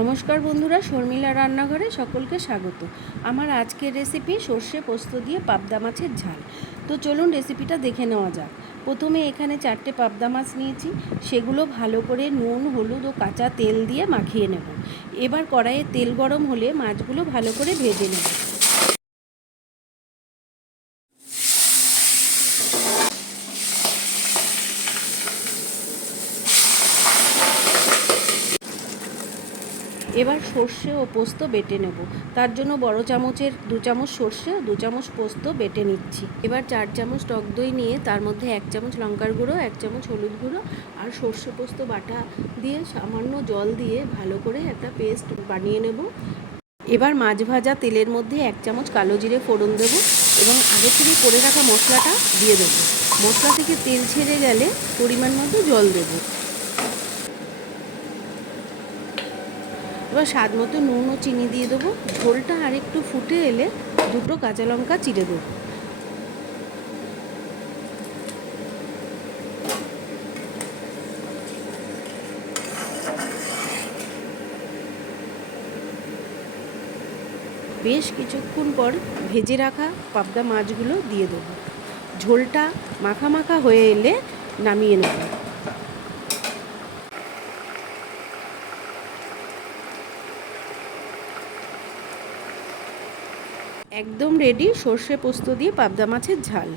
নমস্কার বন্ধুরা, শর্মিলা রান্নাঘরে সকলকে স্বাগত। আমার আজকের রেসিপি সর্ষে পোস্ত দিয়ে পাবদা মাছের ঝাল। তো চলুন রেসিপিটা দেখে নেওয়া যাক। প্রথমে এখানে চারটে পাবদা মাছ নিয়েছি। সেগুলো ভালো করে নুন, হলুদ ও কাঁচা তেল দিয়ে মাখিয়ে নেব। এবার কড়াইয়ে তেল গরম হলে মাছগুলো ভালো করে ভেজে নেব। এবার সর্ষে ও পোস্ত বেটে নেব। তার জন্য বড় চামচের দু চামচ সর্ষে ও দু চামচ পোস্ত বেটে নিচ্ছি। এবার চার চামচ টক দই নিয়ে তার মধ্যে এক চামচ লঙ্কার গুঁড়ো, এক চামচ হলুদ গুঁড়ো আর সর্ষে পোস্ত বাটা দিয়ে সামান্য জল দিয়ে ভালো করে একটা পেস্ট বানিয়ে নেব। এবার মাছ ভাজা তেলের মধ্যে এক চামচ কালো জিরে ফোড়ন দেবো এবং আগে থেকে করে রাখা মশলাটা দিয়ে দেবো। মশলা থেকে তেল ছেড়ে গেলে পরিমাণ মতো জল দেবো। এবার স্বাদ মতো নুন ও চিনি দিয়ে দেবো। ঝোলটা আর একটু ফুটে এলে দুটো কাঁচা লঙ্কা চিড়ে দেবো। বেশ কিছুক্ষণ পর ভেজে রাখা পাবদা মাছগুলো দিয়ে দেবো। ঝোলটা মাখা মাখা হয়ে এলে নামিয়ে নেব। একদম রেডি সর্ষে পোস্ত দিয়ে পাবদা মাছের ঝাল।